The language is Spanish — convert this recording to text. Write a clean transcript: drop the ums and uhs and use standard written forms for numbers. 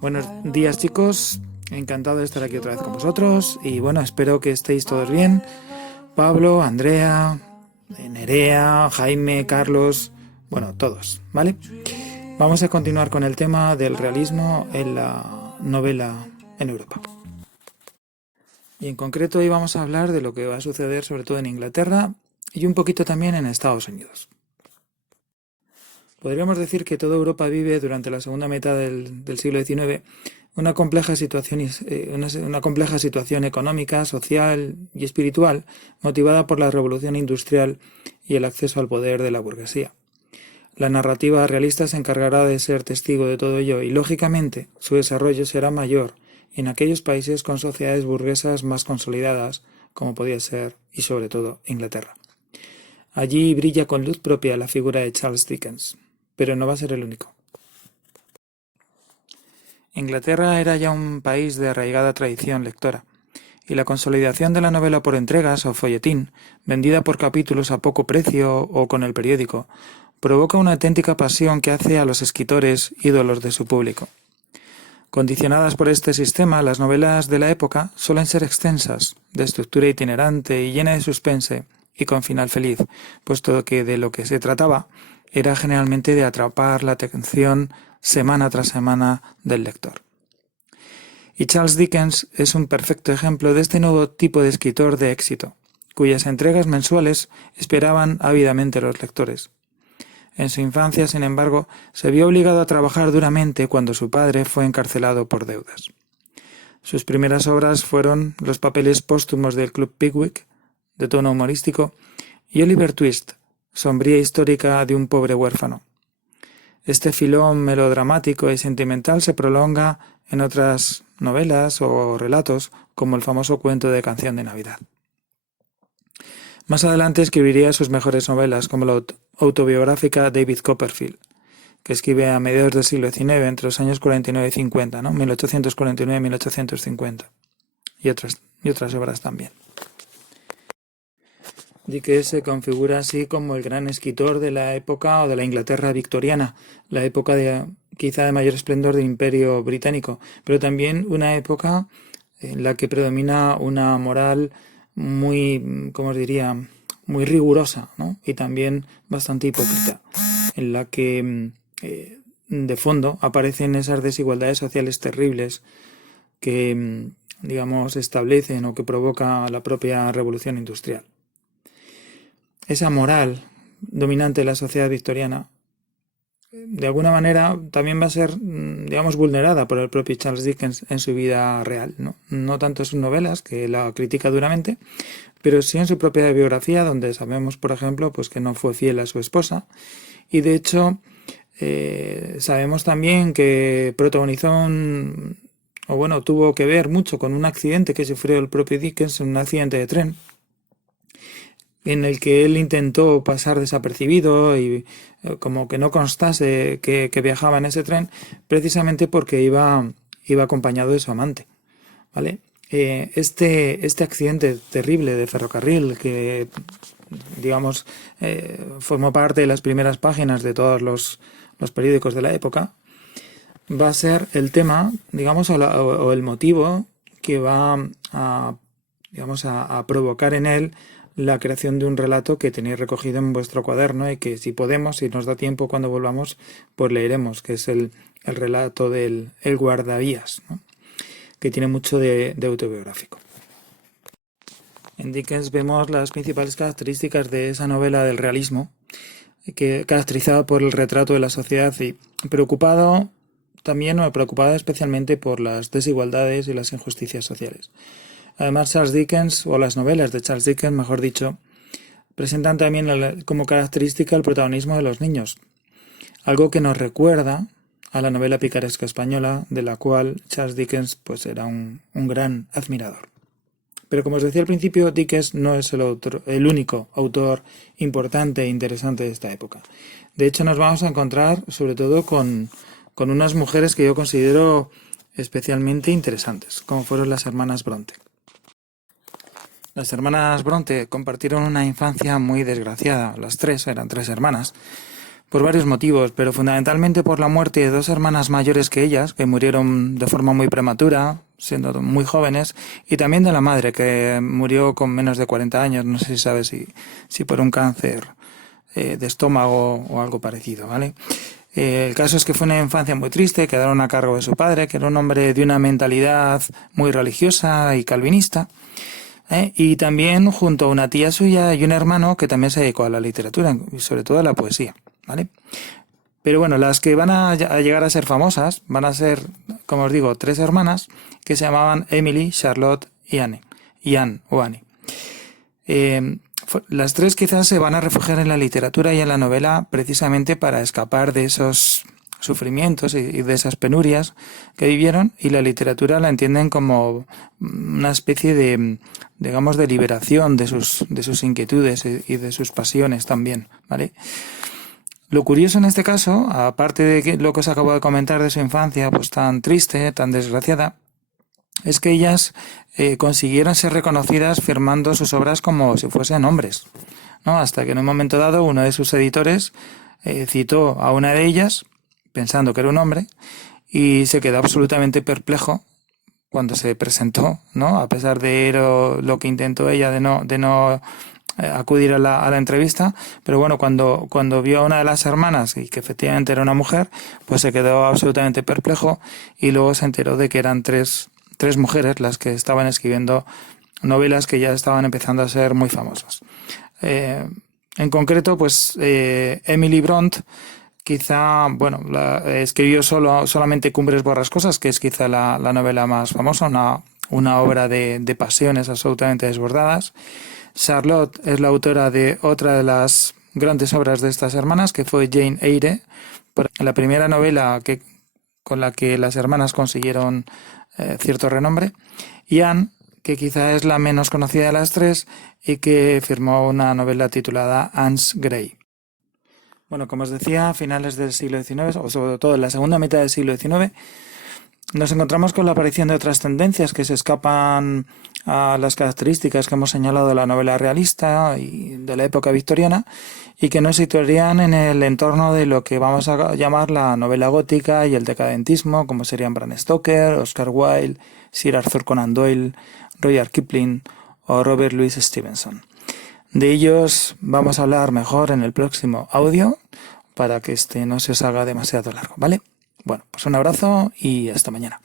Buenos días, chicos, encantado de estar aquí otra vez con vosotros y bueno, espero que estéis todos bien. Pablo, Andrea, Nerea, Jaime, Carlos, bueno, todos, ¿vale? Vamos a continuar con el tema del realismo en la novela en Europa. Y en concreto hoy vamos a hablar de lo que va a suceder sobre todo en Inglaterra y un poquito también en Estados Unidos. Podríamos decir que toda Europa vive durante la segunda mitad del siglo XIX una compleja situación económica, social y espiritual motivada por la revolución industrial y el acceso al poder de la burguesía. La narrativa realista se encargará de ser testigo de todo ello y, lógicamente, su desarrollo será mayor en aquellos países con sociedades burguesas más consolidadas, como podía ser, y sobre todo, Inglaterra. Allí brilla con luz propia la figura de Charles Dickens, pero no va a ser el único. Inglaterra era ya un país de arraigada tradición lectora, y la consolidación de la novela por entregas o folletín, vendida por capítulos a poco precio o con el periódico, provoca una auténtica pasión que hace a los escritores ídolos de su público. Condicionadas por este sistema, las novelas de la época suelen ser extensas, de estructura itinerante y llena de suspense, y con final feliz, puesto que de lo que se trataba era generalmente de atrapar la atención semana tras semana del lector. Y Charles Dickens es un perfecto ejemplo de este nuevo tipo de escritor de éxito, cuyas entregas mensuales esperaban ávidamente los lectores. En su infancia, sin embargo, se vio obligado a trabajar duramente cuando su padre fue encarcelado por deudas. Sus primeras obras fueron los papeles póstumos del Club Pickwick, de tono humorístico, y Oliver Twist, sombría histórica de un pobre huérfano. Este filón melodramático y sentimental se prolonga en otras novelas o relatos, como el famoso cuento de Canción de Navidad. Más adelante escribiría sus mejores novelas, como la autobiográfica David Copperfield, que escribe a mediados del siglo XIX, entre los años 49 y 50, ¿no? 1849 y 1850, y otras obras también. Dickens se configura así como el gran escritor de la época o de la Inglaterra victoriana, la época quizá de mayor esplendor del Imperio Británico, pero también una época en la que predomina una moral muy, ¿cómo os diría?, muy rigurosa, ¿no? Y también bastante hipócrita, en la que de fondo aparecen esas desigualdades sociales terribles que, digamos, establecen o que provoca la propia revolución industrial. Esa moral dominante de la sociedad victoriana, de alguna manera, también va a ser, digamos, vulnerada por el propio Charles Dickens en su vida real, ¿no? No tanto en sus novelas, que la critica duramente, pero sí en su propia biografía, donde sabemos, por ejemplo, pues que no fue fiel a su esposa, y de hecho sabemos también que protagonizó tuvo que ver mucho con un accidente que sufrió el propio Dickens, un accidente de tren, en el que él intentó pasar desapercibido y como que no constase que viajaba en ese tren, precisamente porque iba acompañado de su amante, ¿vale? Este accidente terrible de ferrocarril que, digamos, formó parte de las primeras páginas de todos los periódicos de la época, va a ser el tema, digamos, o el motivo que va a provocar en él la creación de un relato que tenéis recogido en vuestro cuaderno y que si podemos, si nos da tiempo cuando volvamos, pues leeremos, que es el relato del El guardavías, ¿no? Que tiene mucho de autobiográfico. En Dickens vemos las principales características de esa novela del realismo, que caracterizada por el retrato de la sociedad y preocupado especialmente por las desigualdades y las injusticias sociales. Además, Charles Dickens, o las novelas de Charles Dickens, mejor dicho, presentan también como característica el protagonismo de los niños, algo que nos recuerda a la novela picaresca española, de la cual Charles Dickens pues era un gran admirador. Pero como os decía al principio, Dickens no es el único autor importante e interesante de esta época. De hecho, nos vamos a encontrar sobre todo con unas mujeres que yo considero especialmente interesantes, como fueron las hermanas Bronte. Las hermanas Bronte compartieron una infancia muy desgraciada. Las tres eran tres hermanas, por varios motivos, pero fundamentalmente por la muerte de dos hermanas mayores que ellas, que murieron de forma muy prematura, siendo muy jóvenes, y también de la madre, que murió con menos de 40 años, no sé si sabes si por un cáncer de estómago o algo parecido, ¿vale? El caso es que fue una infancia muy triste, quedaron a cargo de su padre, que era un hombre de una mentalidad muy religiosa y calvinista, y también junto a una tía suya y un hermano que también se dedicó a la literatura y sobre todo a la poesía, ¿vale? Pero bueno, las que van a llegar a ser famosas van a ser, como os digo, tres hermanas que se llamaban Emily, Charlotte y Anne. Las tres quizás se van a refugiar en la literatura y en la novela precisamente para escapar de esos sufrimientos y de esas penurias que vivieron, y la literatura la entienden como una especie de, digamos, de liberación de sus inquietudes y de sus pasiones también, ¿vale? Lo curioso en este caso, aparte de lo que os acabo de comentar de su infancia, pues tan triste, tan desgraciada, es que ellas consiguieron ser reconocidas firmando sus obras como si fuesen hombres, ¿no? Hasta que en un momento dado uno de sus editores citó a una de ellas, pensando que era un hombre, y se quedó absolutamente perplejo cuando se presentó, ¿no? A pesar de lo que intentó ella de no acudir a la entrevista, pero bueno, cuando vio a una de las hermanas y que efectivamente era una mujer, pues se quedó absolutamente perplejo, y luego se enteró de que eran tres mujeres las que estaban escribiendo novelas que ya estaban empezando a ser muy famosas. En concreto, pues Emily Bront quizá, bueno, escribió solamente Cumbres Borrascosas, que es quizá la novela más famosa, una obra de pasiones absolutamente desbordadas. Charlotte es la autora de otra de las grandes obras de estas hermanas, que fue Jane Eyre, la primera novela con la que las hermanas consiguieron cierto renombre. Y Anne, que quizá es la menos conocida de las tres y que firmó una novela titulada Anne's Grey. Bueno, como os decía, a finales del siglo XIX, o sobre todo en la segunda mitad del siglo XIX, nos encontramos con la aparición de otras tendencias que se escapan a las características que hemos señalado de la novela realista y de la época victoriana, y que nos situarían en el entorno de lo que vamos a llamar la novela gótica y el decadentismo, como serían Bram Stoker, Oscar Wilde, Sir Arthur Conan Doyle, Rudyard Kipling o Robert Louis Stevenson. De ellos vamos a hablar mejor en el próximo audio, para que no se os haga demasiado largo, ¿vale? Bueno, pues un abrazo y hasta mañana.